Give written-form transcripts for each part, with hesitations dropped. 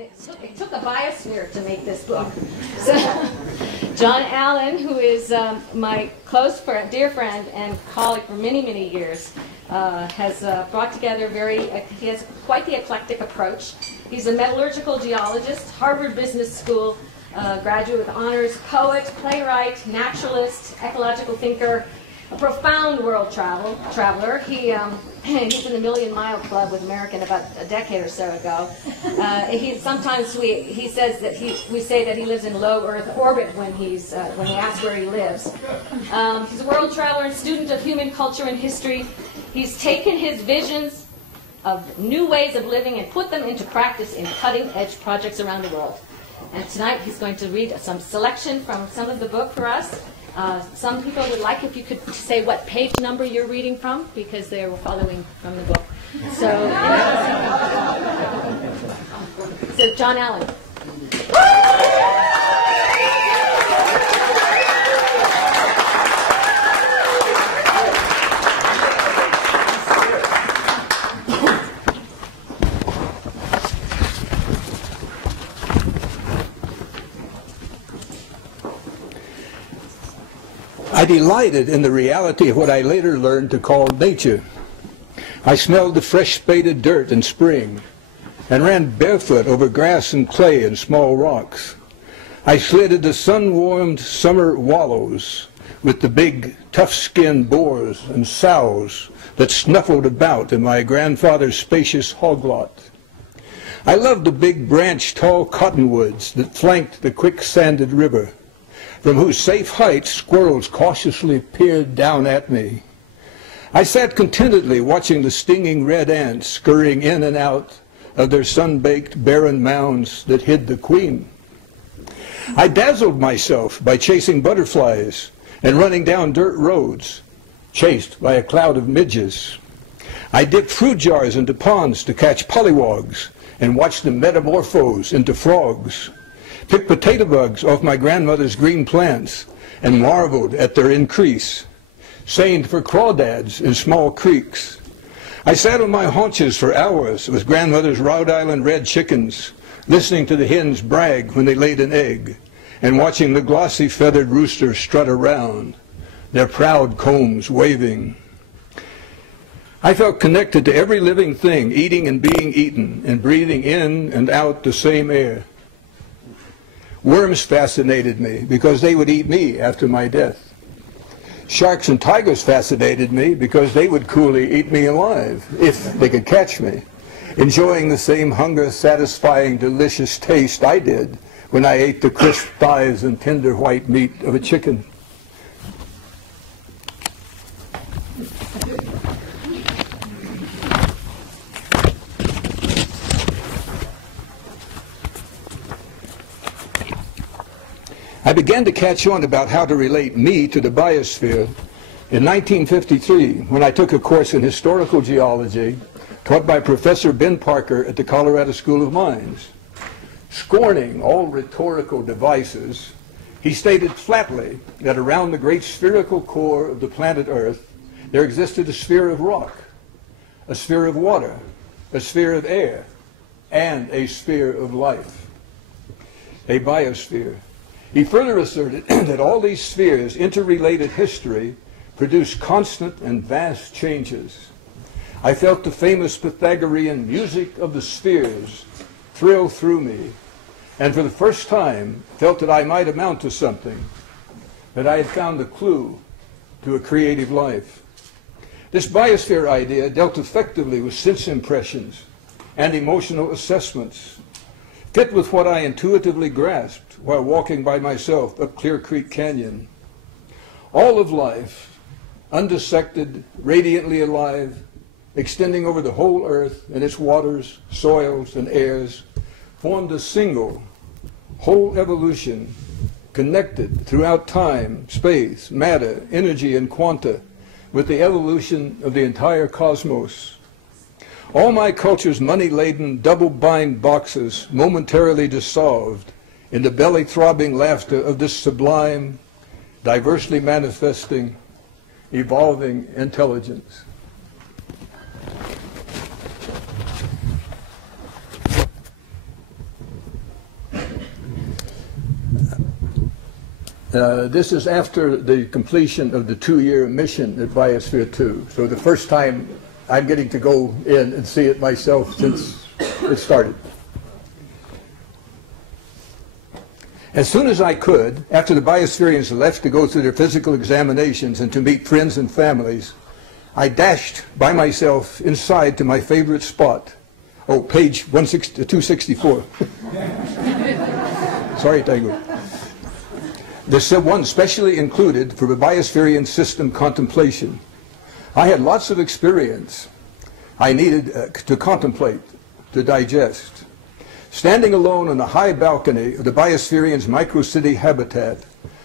It took a biosphere to make this book. So, John Allen, who is my close friend, dear friend and colleague for many, many years, has brought together he has quite the eclectic approach. He's a metallurgical geologist, Harvard Business School graduate with honors, poet, playwright, naturalist, ecological thinker, a profound world traveler. He's in the Million Mile Club with American about a decade or so ago. He says that we say that he lives in low Earth orbit when we ask where he lives. He's a world traveler and student of human culture and history. He's taken his visions of new ways of living and put them into practice in cutting-edge projects around the world. And tonight he's going to read some selection from some of the book for us. Some people would like if you could say what page number you're reading from, because they were following from the book. So John Allen. I delighted in the reality of what I later learned to call nature. I smelled the fresh spaded dirt in spring and ran barefoot over grass and clay and small rocks. I slid into sun-warmed summer wallows with the big, tough-skinned boars and sows that snuffled about in my grandfather's spacious hog lot. I loved the big branched tall cottonwoods that flanked the quick-sanded river, from whose safe heights squirrels cautiously peered down at me. I sat contentedly watching the stinging red ants scurrying in and out of their sun-baked barren mounds that hid the queen. I dazzled myself by chasing butterflies and running down dirt roads, chased by a cloud of midges. I dipped fruit jars into ponds to catch pollywogs and watched them metamorphose into frogs. Picked potato bugs off my grandmother's green plants and marveled at their increase. Seined for crawdads in small creeks. I sat on my haunches for hours with grandmother's Rhode Island red chickens, listening to the hens brag when they laid an egg, and watching the glossy feathered roosters strut around, their proud combs waving. I felt connected to every living thing, eating and being eaten, and breathing in and out the same air. Worms fascinated me because they would eat me after my death. Sharks and tigers fascinated me because they would coolly eat me alive if they could catch me, enjoying the same hunger-satisfying, delicious taste I did when I ate the crisp thighs and tender white meat of a chicken. I began to catch on about how to relate me to the biosphere in 1953 when I took a course in historical geology taught by Professor Ben Parker at the Colorado School of Mines. Scorning all rhetorical devices, he stated flatly that around the great spherical core of the planet Earth there existed a sphere of rock, a sphere of water, a sphere of air, and a sphere of life, a biosphere. He further asserted that all these spheres' interrelated history produced constant and vast changes. I felt the famous Pythagorean music of the spheres thrill through me, and for the first time felt that I might amount to something, that I had found the clue to a creative life. This biosphere idea dealt effectively with sense impressions and emotional assessments, fit with what I intuitively grasped while walking by myself up Clear Creek Canyon. All of life, undissected, radiantly alive, extending over the whole earth and its waters, soils, and airs, formed a single, whole evolution, connected throughout time, space, matter, energy, and quanta, with the evolution of the entire cosmos. All my culture's money-laden, double-bind boxes momentarily dissolved in the belly-throbbing laughter of this sublime, diversely manifesting, evolving intelligence. This is after the completion of the 2-year mission at Biosphere 2. So the first time I'm getting to go in and see it myself since it started. As soon as I could, after the Biospherians left to go through their physical examinations and to meet friends and families, I dashed by myself inside to my favorite spot. Oh, page 264. Sorry, Tango. There's one specially included for the Biospherian system contemplation. I had lots of experience I needed to contemplate, to digest. Standing alone on the high balcony of the Biospherians' micro-city habitat,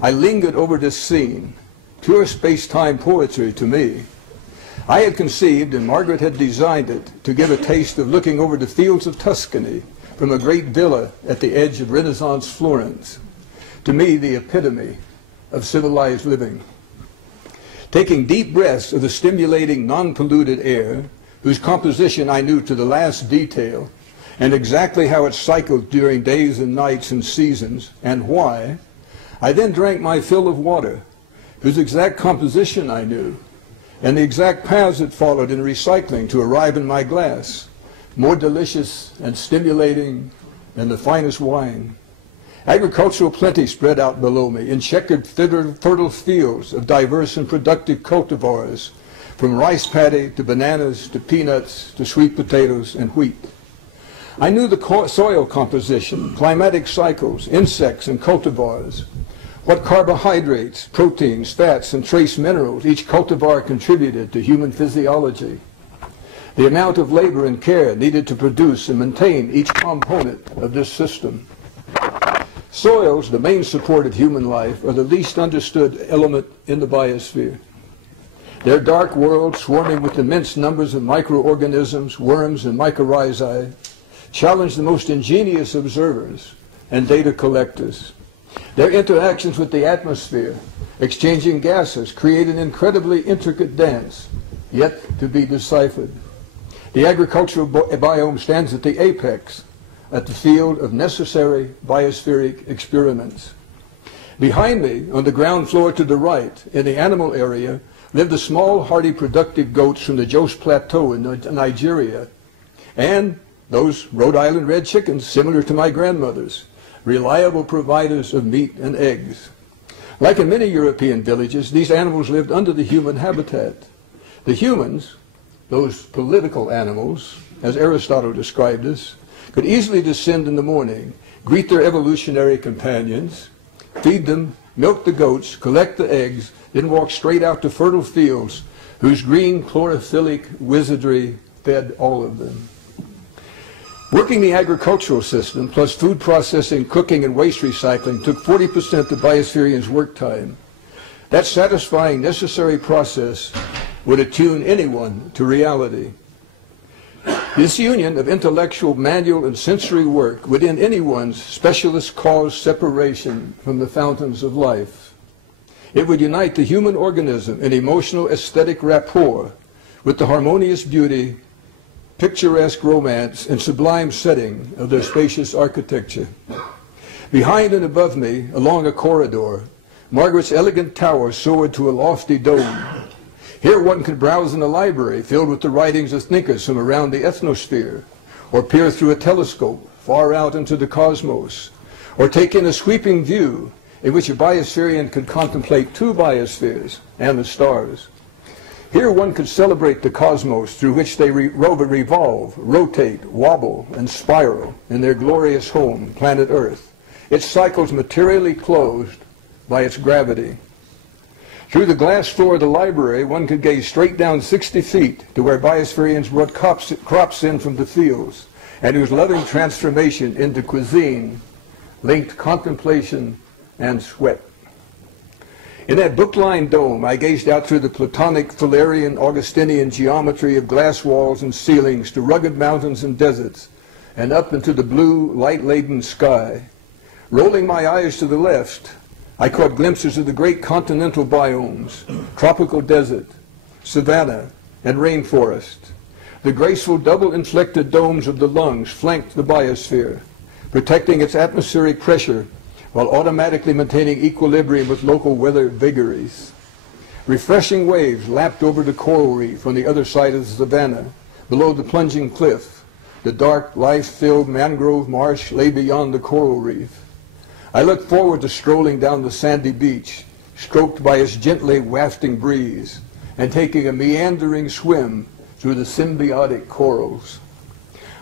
I lingered over this scene, pure space-time poetry to me. I had conceived, and Margaret had designed it, to give a taste of looking over the fields of Tuscany from a great villa at the edge of Renaissance Florence. To me, the epitome of civilized living. Taking deep breaths of the stimulating, non-polluted air, whose composition I knew to the last detail, and exactly how it cycled during days and nights and seasons, and why, I then drank my fill of water, whose exact composition I knew, and the exact paths it followed in recycling to arrive in my glass, more delicious and stimulating than the finest wine. Agricultural plenty spread out below me in checkered, fertile fields of diverse and productive cultivars, from rice paddy to bananas to peanuts to sweet potatoes and wheat. I knew the soil composition, climatic cycles, insects and cultivars, what carbohydrates, proteins, fats, and trace minerals each cultivar contributed to human physiology, the amount of labor and care needed to produce and maintain each component of this system. Soils, the main support of human life, are the least understood element in the biosphere. Their dark world, swarming with immense numbers of microorganisms, worms, and mycorrhizae, challenge the most ingenious observers and data collectors. Their interactions with the atmosphere, exchanging gases, create an incredibly intricate dance, yet to be deciphered. The agricultural biome stands at the apex, at the field of necessary biospheric experiments. Behind me, on the ground floor to the right, in the animal area, live the small, hardy, productive goats from the Jos Plateau in Nigeria, and those Rhode Island red chickens, similar to my grandmother's, reliable providers of meat and eggs. Like in many European villages, these animals lived under the human habitat. The humans, those political animals, as Aristotle described us, could easily descend in the morning, greet their evolutionary companions, feed them, milk the goats, collect the eggs, then walk straight out to fertile fields whose green chlorophyllic wizardry fed all of them. Working the agricultural system, plus food processing, cooking, and waste recycling, took 40% of Biospherians' work time. That satisfying, necessary process would attune anyone to reality. This union of intellectual, manual, and sensory work would end anyone's specialist cause separation from the fountains of life. It would unite the human organism in emotional aesthetic rapport with the harmonious beauty, picturesque romance, and sublime setting of their spacious architecture. Behind and above me, along a corridor, Margaret's elegant tower soared to a lofty dome. Here one could browse in a library filled with the writings of thinkers from around the ethnosphere, or peer through a telescope far out into the cosmos, or take in a sweeping view in which a biospherian could contemplate two biospheres and the stars. Here one could celebrate the cosmos through which they revolve, rotate, wobble, and spiral in their glorious home, planet Earth, its cycles materially closed by its gravity. Through the glass floor of the library, one could gaze straight down 60 feet to where biospherians brought crops in from the fields, and whose loving transformation into cuisine linked contemplation and sweat. In that book-lined dome, I gazed out through the Platonic, Fullerian, Augustinian geometry of glass walls and ceilings to rugged mountains and deserts, and up into the blue, light-laden sky. Rolling my eyes to the left, I caught glimpses of the great continental biomes, tropical desert, savanna, and rainforest. The graceful double-inflected domes of the lungs flanked the biosphere, protecting its atmospheric pressure while automatically maintaining equilibrium with local weather vagaries. Refreshing waves lapped over the coral reef on the other side of the savanna, below the plunging cliff. The dark, life-filled mangrove marsh lay beyond the coral reef. I looked forward to strolling down the sandy beach, stroked by its gently wafting breeze, and taking a meandering swim through the symbiotic corals.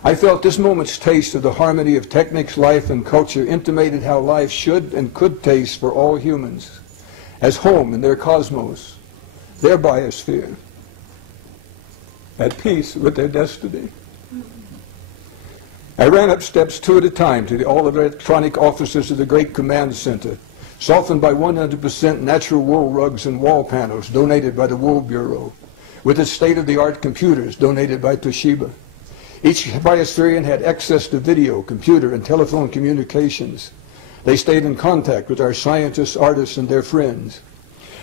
I felt this moment's taste of the harmony of techniques, life, and culture intimated how life should and could taste for all humans, as home in their cosmos, their biosphere, at peace with their destiny. I ran up steps 2 at a time to the all-electronic offices of the great command center, softened by 100% natural wool rugs and wall panels donated by the Wool Bureau, with its state-of-the-art computers donated by Toshiba. Each biospherian had access to video, computer, and telephone communications. They stayed in contact with our scientists, artists, and their friends.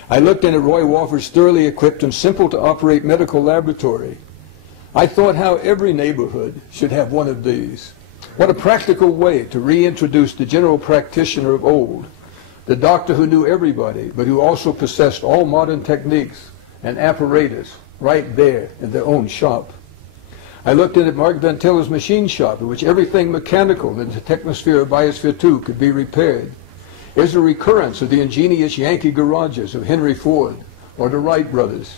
I looked in at Roy Walker's thoroughly equipped and simple-to-operate medical laboratory. I thought how every neighborhood should have one of these. What a practical way to reintroduce the general practitioner of old, the doctor who knew everybody, but who also possessed all modern techniques and apparatus right there in their own shop. I looked in at Mark Vantella's machine shop, in which everything mechanical in the technosphere of Biosphere 2 could be repaired. Here's a recurrence of the ingenious Yankee garages of Henry Ford or the Wright brothers.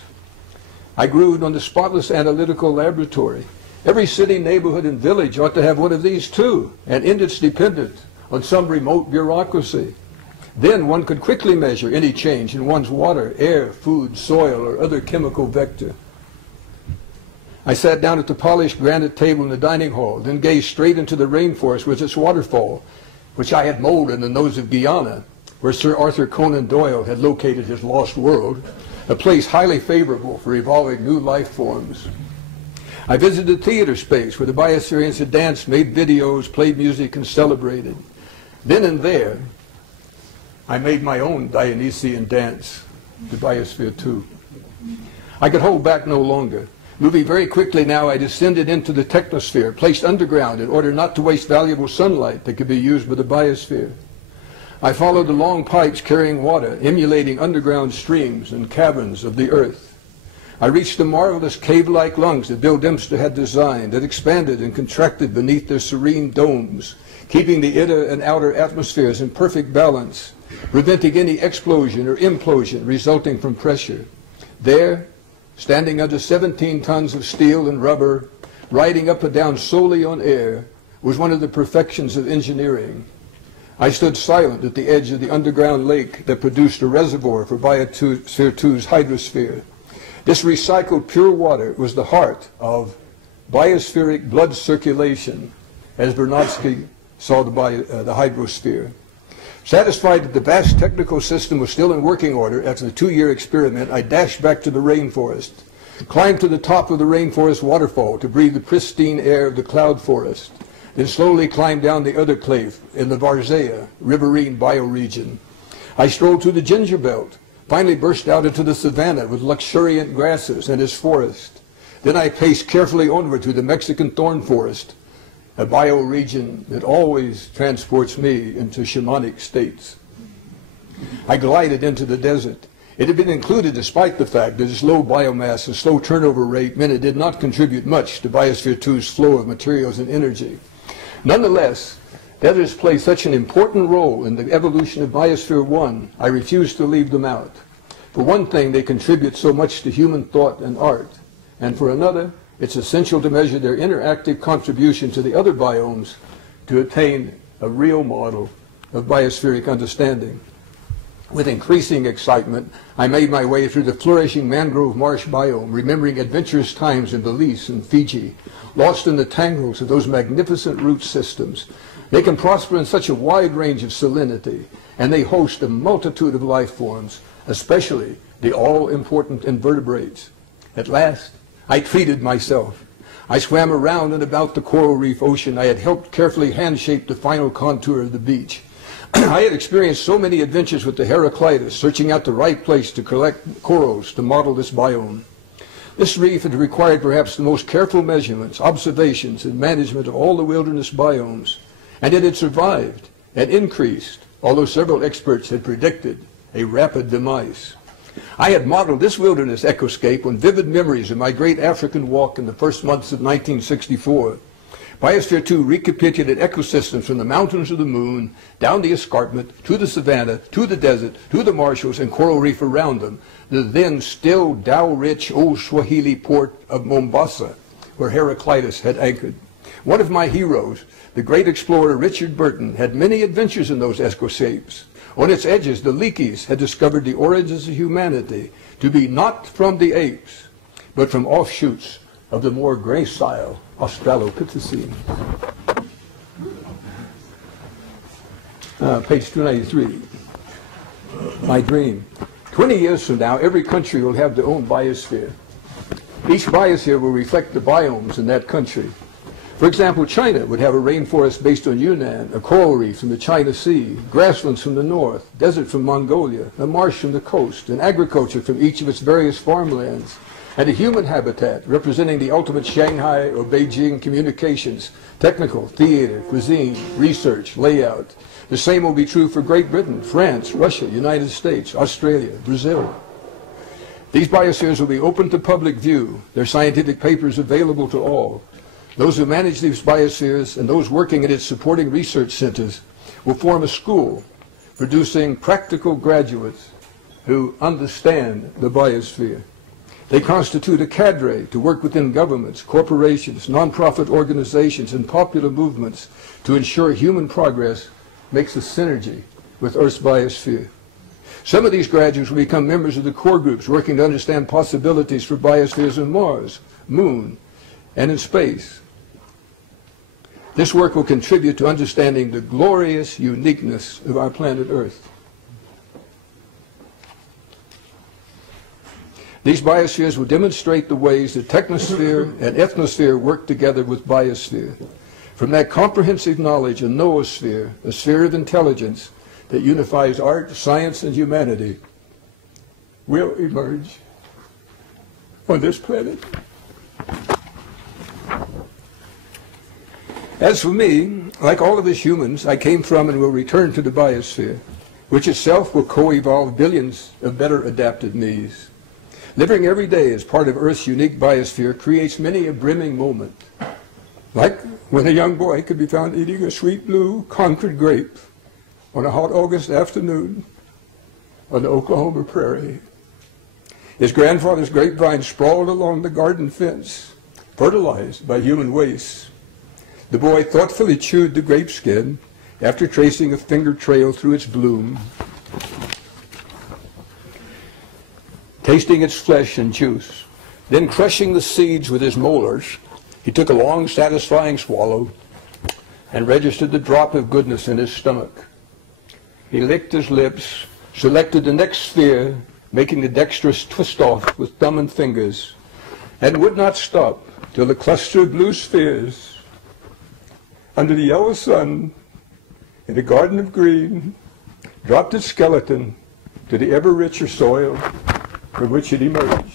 I grew on the spotless analytical laboratory. Every city, neighborhood, and village ought to have one of these too, and end its dependence on some remote bureaucracy. Then one could quickly measure any change in one's water, air, food, soil, or other chemical vector. I sat down at the polished granite table in the dining hall, then gazed straight into the rainforest with its waterfall, which I had molded in the nose of Guyana, where Sir Arthur Conan Doyle had located his lost world, a place highly favorable for evolving new life forms. I visited the theater space where the Biospheres had danced, made videos, played music, and celebrated. Then and there, I made my own Dionysian dance, the Biosphere 2. I could hold back no longer. Moving very quickly now, I descended into the technosphere, placed underground in order not to waste valuable sunlight that could be used by the Biosphere. I followed the long pipes carrying water, emulating underground streams and caverns of the earth. I reached the marvelous cave-like lungs that Bill Dempster had designed, that expanded and contracted beneath their serene domes, keeping the inner and outer atmospheres in perfect balance, preventing any explosion or implosion resulting from pressure. There, standing under 17 tons of steel and rubber, riding up and down solely on air, was one of the perfections of engineering. I stood silent at the edge of the underground lake that produced a reservoir for Biosphere 2's hydrosphere. This recycled pure water was the heart of biospheric blood circulation, as Bernotsky saw the hydrosphere. Satisfied that the vast technical system was still in working order after the 2-year experiment, I dashed back to the rainforest, climbed to the top of the rainforest waterfall to breathe the pristine air of the cloud forest, then slowly climbed down the other cliff in the Varzea, riverine bioregion. I strolled through the ginger belt, finally burst out into the savanna with luxuriant grasses and its forest. Then I paced carefully onward through the Mexican thorn forest, a bioregion that always transports me into shamanic states. I glided into the desert. It had been included despite the fact that its low biomass and slow turnover rate meant it did not contribute much to Biosphere 2's flow of materials and energy. Nonetheless, deserts play such an important role in the evolution of Biosphere 1, I refuse to leave them out. For one thing, they contribute so much to human thought and art, and for another, it's essential to measure their interactive contribution to the other biomes to attain a real model of biospheric understanding. With increasing excitement, I made my way through the flourishing mangrove marsh biome, remembering adventurous times in Belize and Fiji, lost in the tangles of those magnificent root systems. They can prosper in such a wide range of salinity, and they host a multitude of life forms, especially the all-important invertebrates. At last, I treated myself. I swam around and about the coral reef ocean. I had helped carefully hand-shape the final contour of the beach. I had experienced so many adventures with the Heraclitus, searching out the right place to collect corals to model this biome. This reef had required perhaps the most careful measurements, observations, and management of all the wilderness biomes, and it had survived and increased although several experts had predicted a rapid demise. I had modeled this wilderness ecoscape on vivid memories of my great African walk in the first months of 1964. Biosphere 2 recapitulated ecosystems from the mountains of the moon, down the escarpment, to the savanna, to the desert, to the marshes and coral reef around them, the then still Dow-rich old Swahili port of Mombasa, where Heraclitus had anchored. One of my heroes, the great explorer Richard Burton, had many adventures in those ecoscapes. On its edges, the Leakeys had discovered the origins of humanity to be not from the apes, but from offshoots of the more gracile Australopithecine. Page 293. My dream. 20 years from now, every country will have their own biosphere. Each biosphere will reflect the biomes in that country. For example, China would have a rainforest based on Yunnan, a coral reef from the China Sea, grasslands from the north, desert from Mongolia, a marsh from the coast, and agriculture from each of its various farmlands, and a human habitat representing the ultimate Shanghai or Beijing communications, technical, theater, cuisine, research, layout. The same will be true for Great Britain, France, Russia, United States, Australia, Brazil. These biospheres will be open to public view, their scientific papers available to all. Those who manage these biospheres and those working at its supporting research centers will form a school producing practical graduates who understand the biosphere. They constitute a cadre to work within governments, corporations, nonprofit organizations, and popular movements to ensure human progress makes a synergy with Earth's biosphere. Some of these graduates will become members of the core groups working to understand possibilities for biospheres on Mars, Moon, and in space. This work will contribute to understanding the glorious uniqueness of our planet Earth. These biospheres will demonstrate the ways that technosphere and ethnosphere work together with biosphere. From that comprehensive knowledge, a noosphere, a sphere of intelligence that unifies art, science, and humanity, will emerge on this planet. As for me, like all of us humans, I came from and will return to the biosphere, which itself will co-evolve billions of better adapted me's. Living every day as part of Earth's unique biosphere creates many a brimming moment, like when a young boy could be found eating a sweet blue Concord grape on a hot August afternoon on the Oklahoma prairie. His grandfather's grapevine sprawled along the garden fence, fertilized by human waste. The boy thoughtfully chewed the grape skin after tracing a finger trail through its bloom, tasting its flesh and juice. Then crushing the seeds with his molars, he took a long, satisfying swallow and registered the drop of goodness in his stomach. He licked his lips, selected the next sphere, making the dexterous twist off with thumb and fingers, and would not stop till the cluster of blue spheres under the yellow sun in a garden of green dropped its skeleton to the ever richer soil from which it emerged.